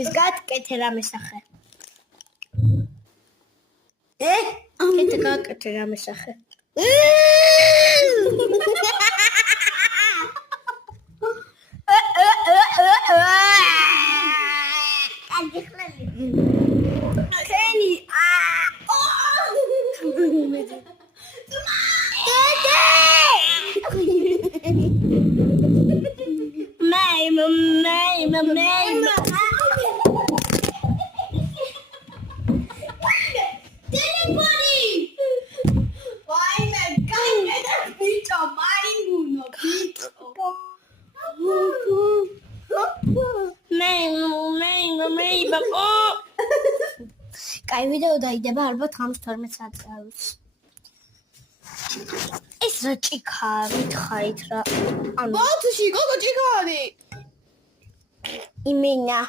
ის გაკეთე რამე სახე. კეთე გაკეთე რამე სახე. Kenny. Კაი ვიდეო დაიდება ალბათ 5-12 საათზე არის. ეს რა ჭიქაა, მითხარით რა. ბოთში გოგო ჭიქარი. იმენა